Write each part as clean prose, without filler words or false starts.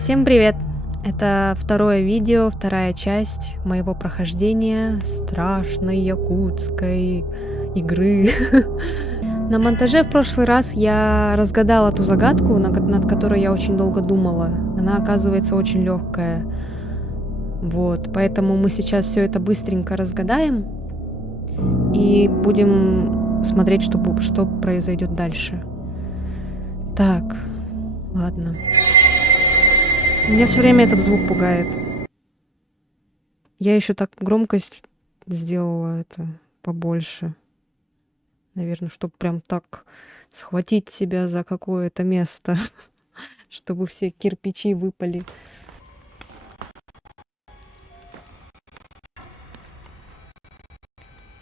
Всем привет! Это второе видео, вторая часть моего прохождения страшной якутской игры. На монтаже в прошлый раз я разгадала ту загадку, над которой я очень долго думала. Она, оказывается, очень легкая. Вот, поэтому мы сейчас все это быстренько разгадаем и будем смотреть, что произойдет дальше. Так, ладно. Меня все время этот звук пугает. Я еще так громкость сделала это побольше. Наверное, чтобы прям так схватить себя за какое-то место, чтобы все кирпичи выпали.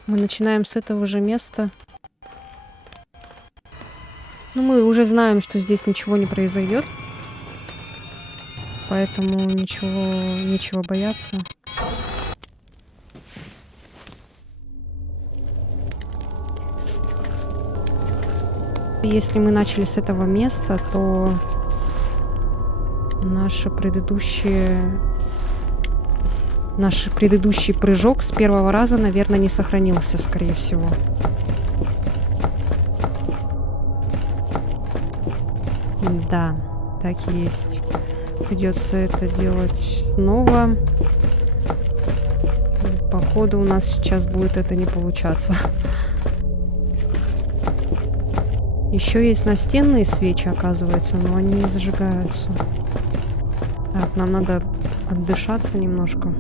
Мы начинаем с этого же места. Ну, мы уже знаем, что здесь ничего не произойдет. Поэтому нечего бояться. Если мы начали с этого места, то наш предыдущий прыжок с первого раза, наверное, не сохранился, скорее всего. Да, так и есть. Придется это делать снова. Походу, у нас сейчас будет это не получаться. Еще есть настенные свечи, оказывается, но они не зажигаются. Так, нам надо отдышаться немножко.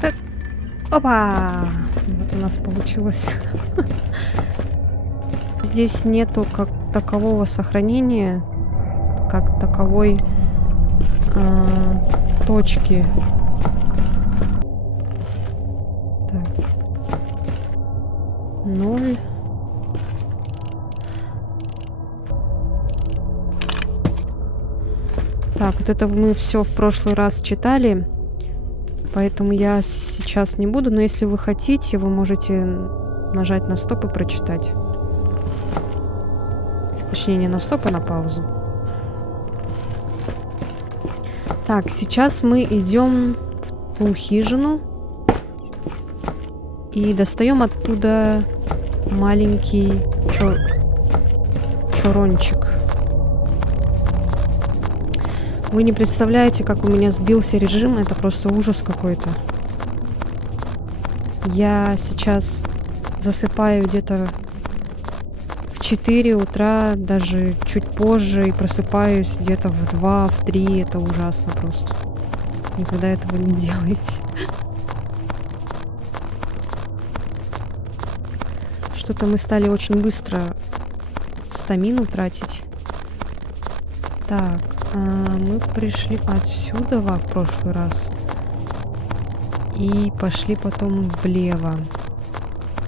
Так. Опа! Вот у нас получилось. Здесь нету как такового сохранения, как таковой точки. Так. 0. Так, вот это мы все в прошлый раз читали, поэтому я сейчас не буду, но если вы хотите, вы можете нажать на стоп и прочитать. Точнее, не на стоп, а на паузу. Так, сейчас мы идем в ту хижину и достаем оттуда маленький чорончик. Вы не представляете, как у меня сбился режим, это просто ужас какой-то. Я сейчас засыпаю где-то в 4 утра, даже чуть позже, и просыпаюсь где-то в 2, в 3. Это ужасно просто. Никогда этого не делайте. Что-то мы стали очень быстро стамину тратить. Так, мы пришли отсюда в прошлый раз. И пошли потом влево.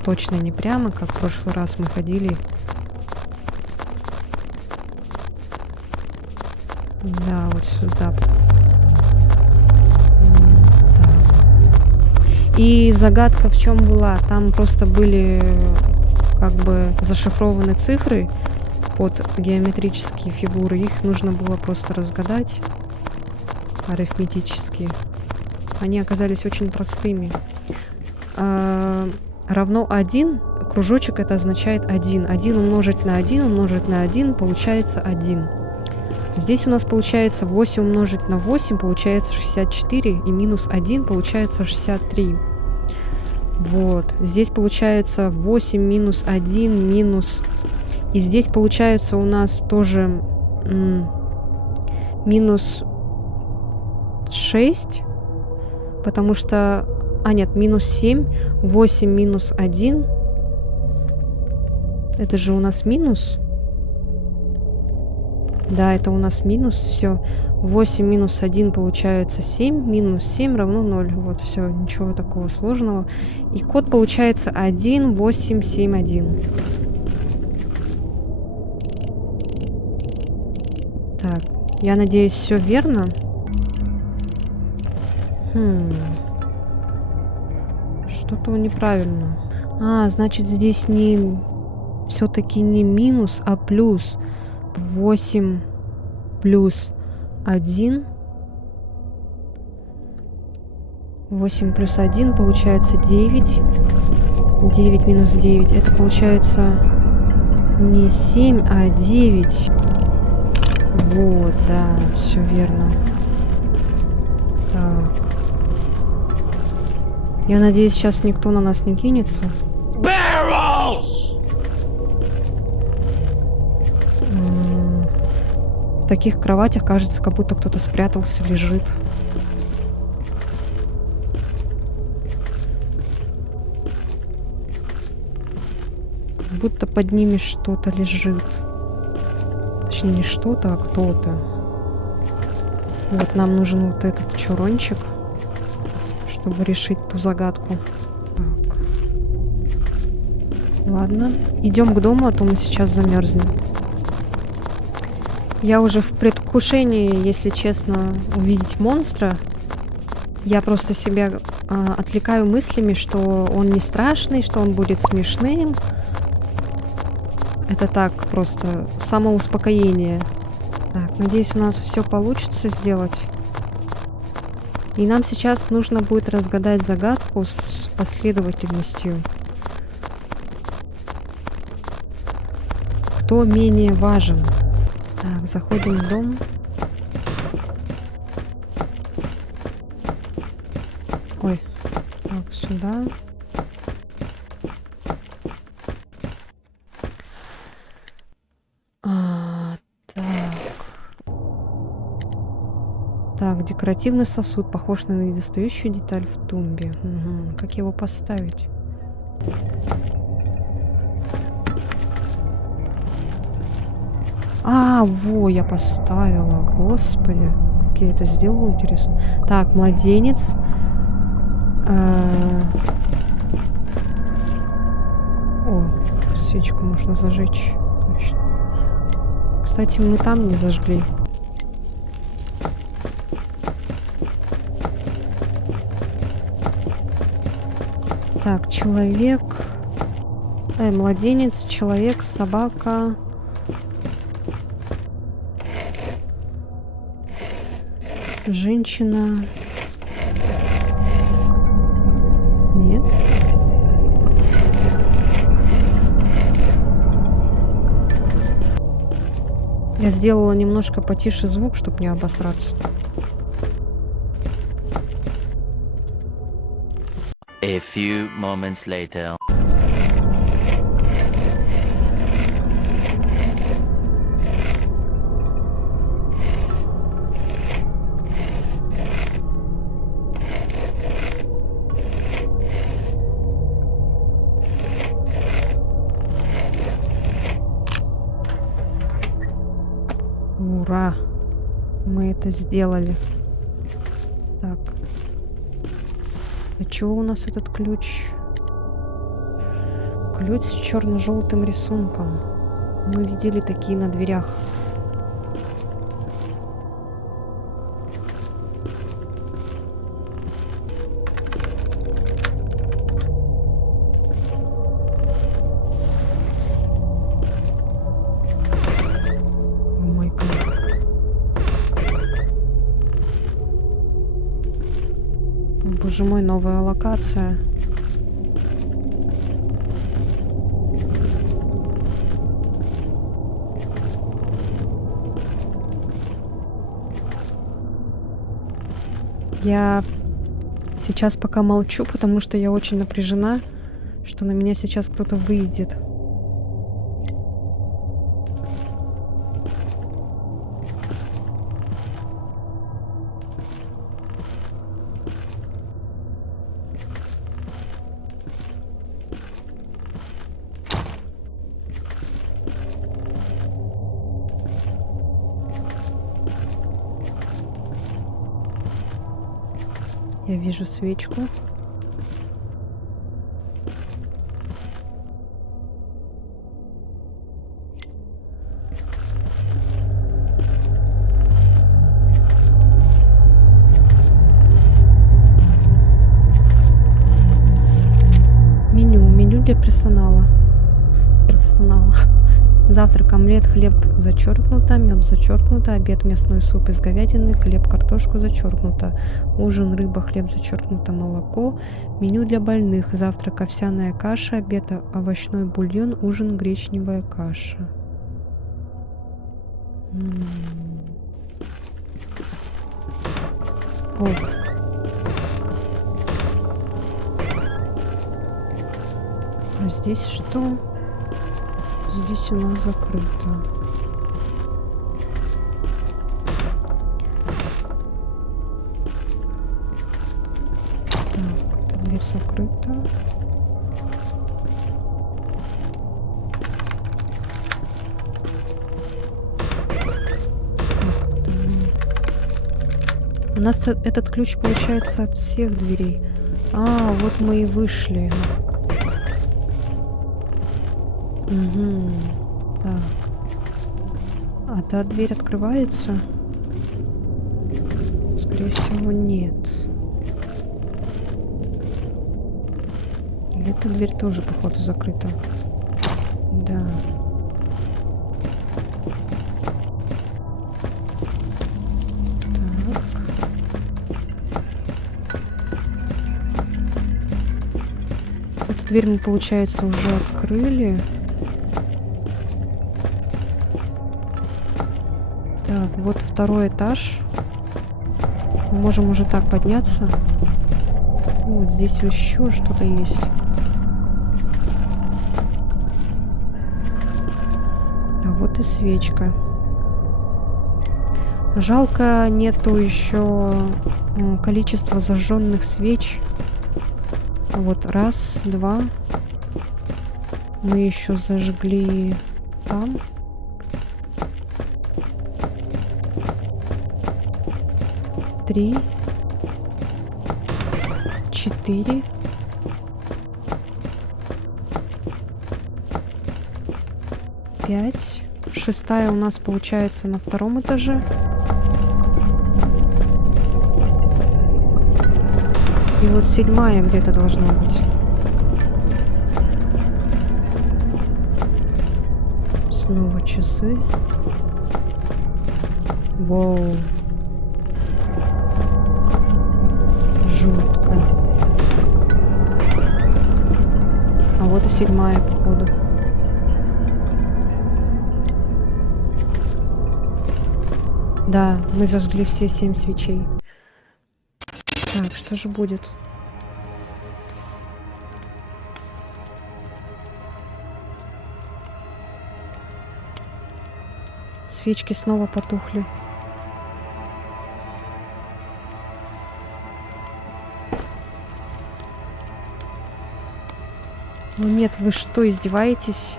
Точно не прямо, как в прошлый раз мы ходили. Да, вот сюда. Так. И загадка в чем была? Там просто были как бы зашифрованы цифры под геометрические фигуры. Их нужно было просто разгадать арифметически. Они оказались очень простыми. Равно 1. Кружочек это означает 1. 1 умножить на 1 умножить на 1 получается 1. Здесь у нас получается 8 умножить на 8 получается 64. И минус 1 получается 63. Вот. Здесь получается 8 минус 1 минус... И здесь получается у нас тоже минус 6. Потому что... А, нет, минус 7. 8 минус 1. Это же у нас минус. Да, это у нас минус. Все. 8 минус 1 получается 7. Минус 7 равно 0. Вот, все. Ничего такого сложного. И код получается 1, 8, 7, 1. Так. Я надеюсь, все верно. Что-то неправильно. Значит, здесь все-таки не минус, а плюс. 8 плюс 1. 8 плюс 1 получается 9. 9 минус 9. Это получается не 7, а 9. Вот, да, все верно. Так. Я надеюсь, сейчас никто на нас не кинется. В таких кроватях кажется, как будто кто-то спрятался, лежит. Как будто под ними что-то лежит. Точнее, не что-то, а кто-то. Вот нам нужен вот этот чурончик, чтобы решить ту загадку. Так. Ладно, идем к дому, а то мы сейчас замерзнем. Я уже в предвкушении, если честно, увидеть монстра. Я просто себя отвлекаю мыслями, что он не страшный, что он будет смешным. Это так, просто самоуспокоение. Так, надеюсь, у нас все получится сделать. И нам сейчас нужно будет разгадать загадку с последовательностью. Кто менее важен? Так, заходим в дом. Ой, так, сюда. Так, декоративный сосуд, похож на недостающую деталь в тумбе. Угу. Как его поставить? Во, я поставила. Господи, как я это сделала, интересно. Так, младенец. О, свечку можно зажечь. Точно. Кстати, мы там не зажгли. Так, человек. Младенец, человек, собака. Женщина. Нет. Я сделала немножко потише звук, чтобы не обосраться. A few moments later. Ура! Мы это сделали. Так. А чего у нас этот ключ? Ключ с черно-желтым рисунком. Мы видели такие на дверях. О май гад. Боже мой, новая локация. Я сейчас пока молчу, потому что я очень напряжена, что на меня сейчас кто-то выйдет. Я вижу свечку. Меню для персонала. Завтрак омлет, хлеб зачеркнуто, мед зачеркнуто, обед мясной суп из говядины, хлеб, картошку зачеркнуто, ужин рыба, хлеб зачеркнуто, молоко, меню для больных, завтрак овсяная каша, обед овощной бульон, ужин гречневая каша. О. А здесь что? Здесь у нас закрыто. Так, эта дверь закрыта. У нас этот ключ получается от всех дверей. А, вот мы и вышли. Угу. Так. А та дверь открывается? Скорее всего, нет. И эта дверь тоже, походу, закрыта. Да. Так. Эту дверь мы, получается, уже открыли. Так, вот второй этаж. Мы можем уже так подняться. Вот здесь еще что-то есть. А вот и свечка. Жалко, нету еще количества зажженных свеч. Вот раз, два. Мы еще зажгли там. 3, 4, 5. Шестая у нас получается на втором этаже. И вот седьмая где-то должна быть. Снова часы. Воу. Жутко. А вот и седьмая, походу. Да, мы зажгли все 7 свечей. Так, что же будет? Свечки снова потухли. Ну нет, вы что, издеваетесь?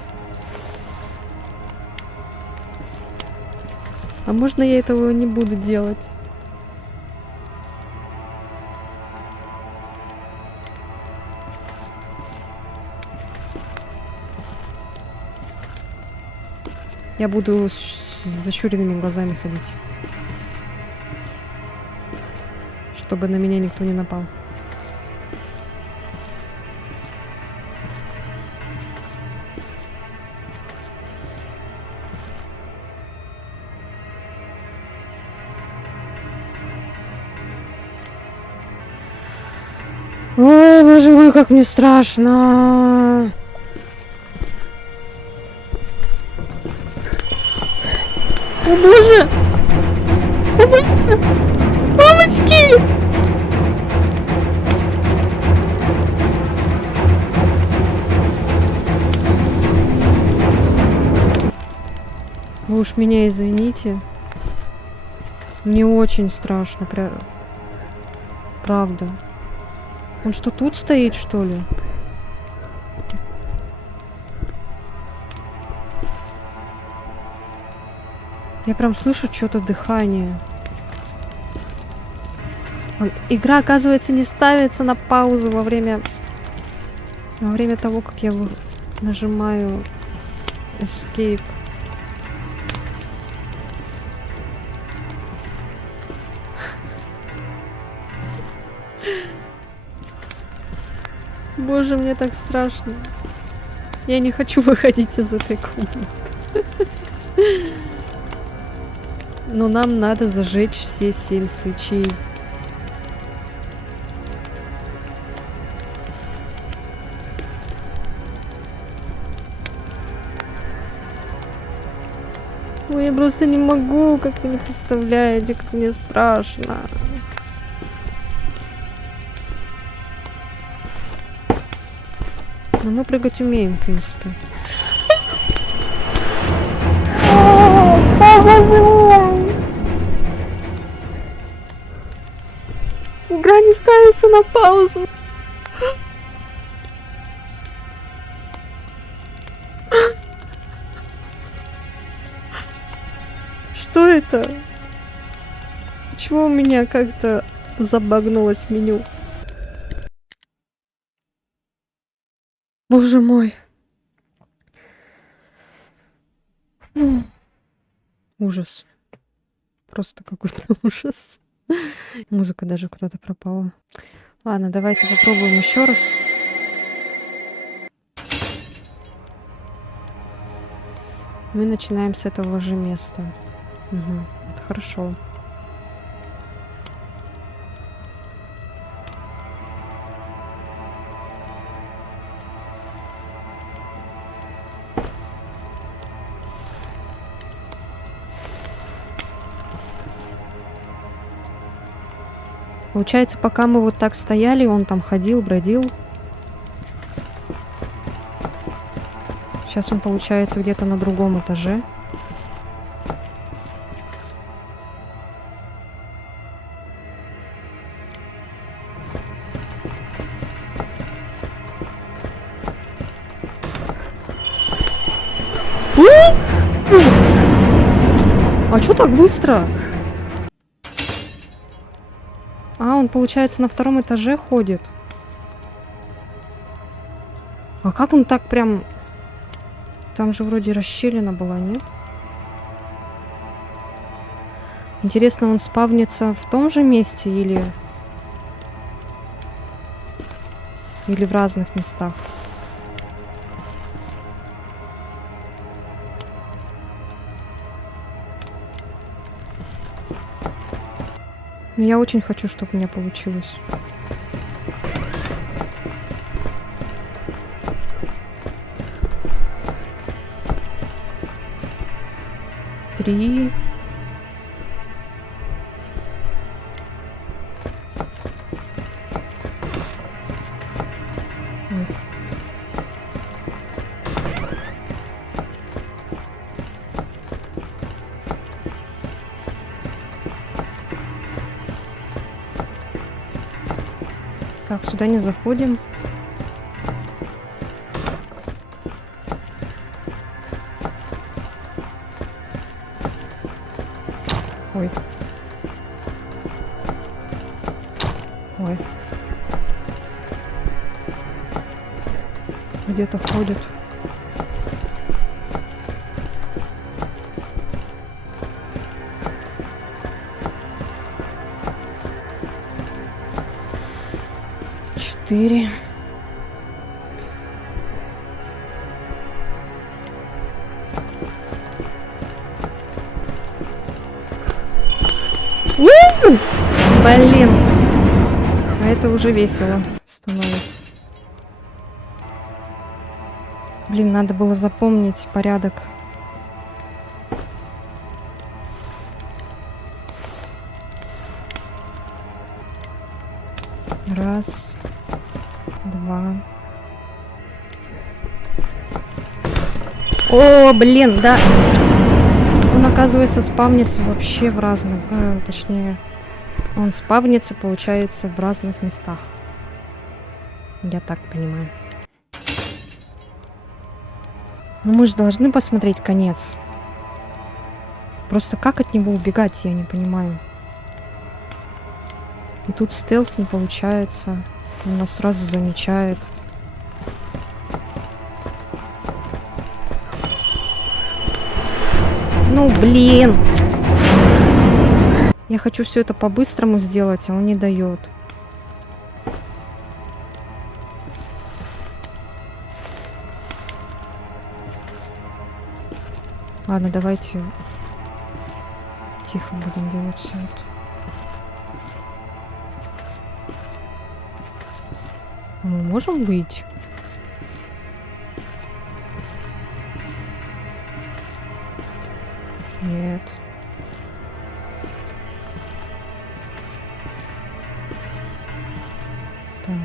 А можно я этого не буду делать? Я буду с зачуренными глазами ходить. Чтобы на меня никто не напал. Ой, боже мой, как мне страшно. О боже! О боже! Мамочки! Вы уж меня извините. Мне очень страшно, правда. Он что, тут стоит, что ли? Я прям слышу что-то дыхание. Игра, оказывается, не ставится на паузу во время того, как я нажимаю Escape. Боже, мне так страшно. Я не хочу выходить из этой комнаты. Но нам надо зажечь все 7 свечей. Ой, я просто не могу, как вы не представляете, как мне страшно. Но мы прыгать умеем, в принципе. Игра не ставится на паузу. Что это? Почему у меня как-то забагнулось меню? Боже мой. Ужас. Просто какой-то ужас. Музыка даже куда-то пропала. Ладно, давайте попробуем еще раз. Мы начинаем с этого же места. Угу, это хорошо. Получается, пока мы вот так стояли, он там ходил, бродил. Сейчас он, получается, где-то на другом этаже. А чё так быстро? А, он, получается, на втором этаже ходит. А как он так прям... Там же вроде расщелина была, нет? Интересно, он спавнится в том же месте или... Или в разных местах? Я очень хочу, чтобы у меня получилось. Три. Ой. Так, сюда не заходим. Ой. Ой. Где-то ходит. Четыре. Блин. А это уже весело становится. Блин, надо было запомнить порядок. Раз. Два. О, блин, да. Он, оказывается, спавнится вообще в разных... точнее, он спавнится, получается, в разных местах. Я так понимаю. Ну мы же должны посмотреть конец. Просто как от него убегать, я не понимаю. И тут стелс не получается. Он нас сразу замечает. Ну, блин. Я хочу все это по-быстрому сделать, а он не дает. Ладно, давайте тихо будем делать все это. Мы можем выйти? Нет. Так.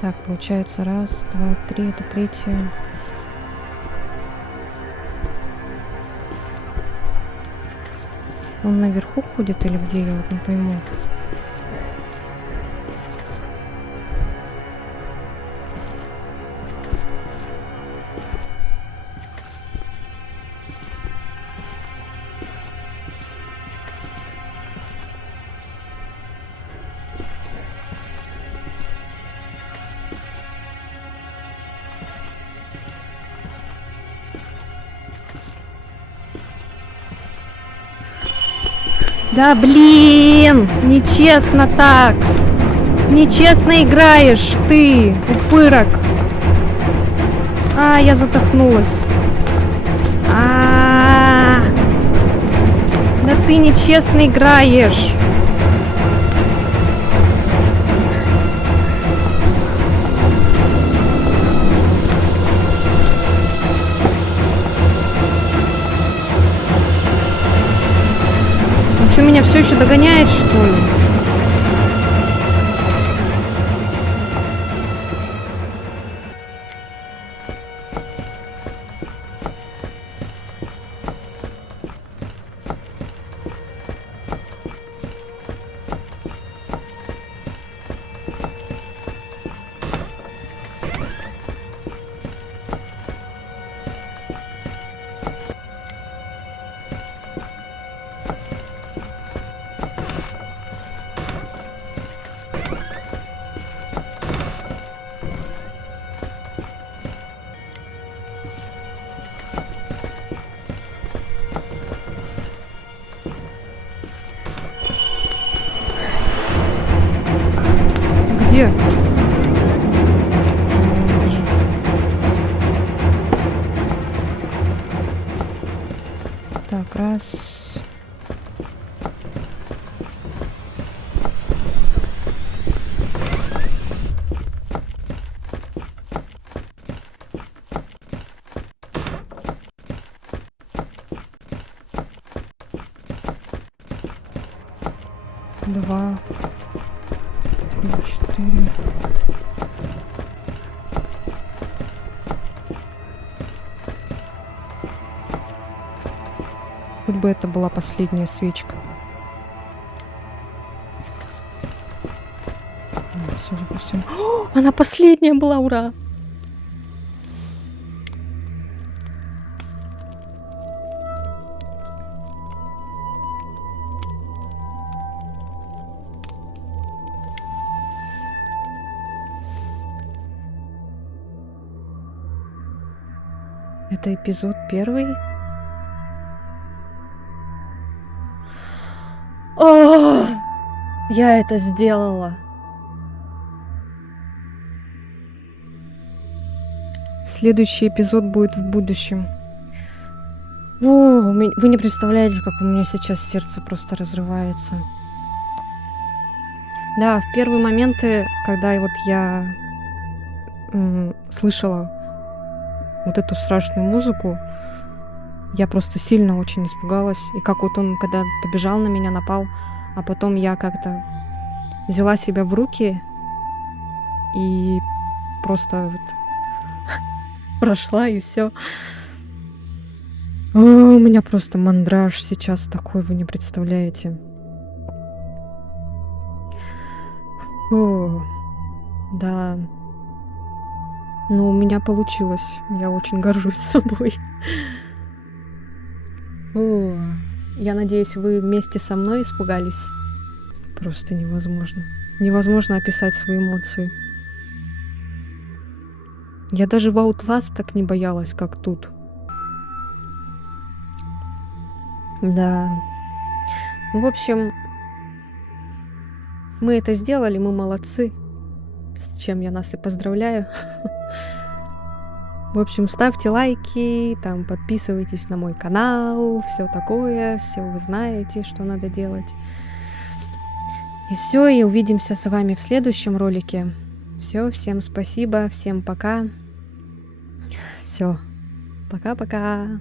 Так, получается, раз, два, три, это третье. Он наверху ходит или где, я вот не пойму. Да блин! Нечестно так! Нечестно играешь ты, упырок! А, я задохнулась. Да ты нечестно играешь! Что, меня все еще догоняет, что ли? Где? Так, раз. Два. 3, 4. Хоть бы это была последняя свечка. Судя по всему. О, она последняя была, ура! Это эпизод 1. О, я это сделала. Следующий эпизод будет в будущем. О, вы не представляете, как у меня сейчас сердце просто разрывается. Да, в первые моменты, когда вот я слышала вот эту страшную музыку, я просто сильно очень испугалась. И как вот он, когда побежал на меня, напал, а потом я как-то взяла себя в руки и просто вот прошла, и все. У меня просто мандраж сейчас такой, вы не представляете. Фу, да. Но у меня получилось. Я очень горжусь собой. О, я надеюсь, вы вместе со мной испугались. Просто невозможно. Невозможно описать свои эмоции. Я даже в Outlast так не боялась, как тут. Да. В общем, мы это сделали, мы молодцы. С чем я нас и поздравляю. В общем, ставьте лайки, там подписывайтесь на мой канал, все такое, все вы знаете, что надо делать. И все, и увидимся с вами в следующем ролике. Все, всем спасибо, всем пока. Все, пока-пока.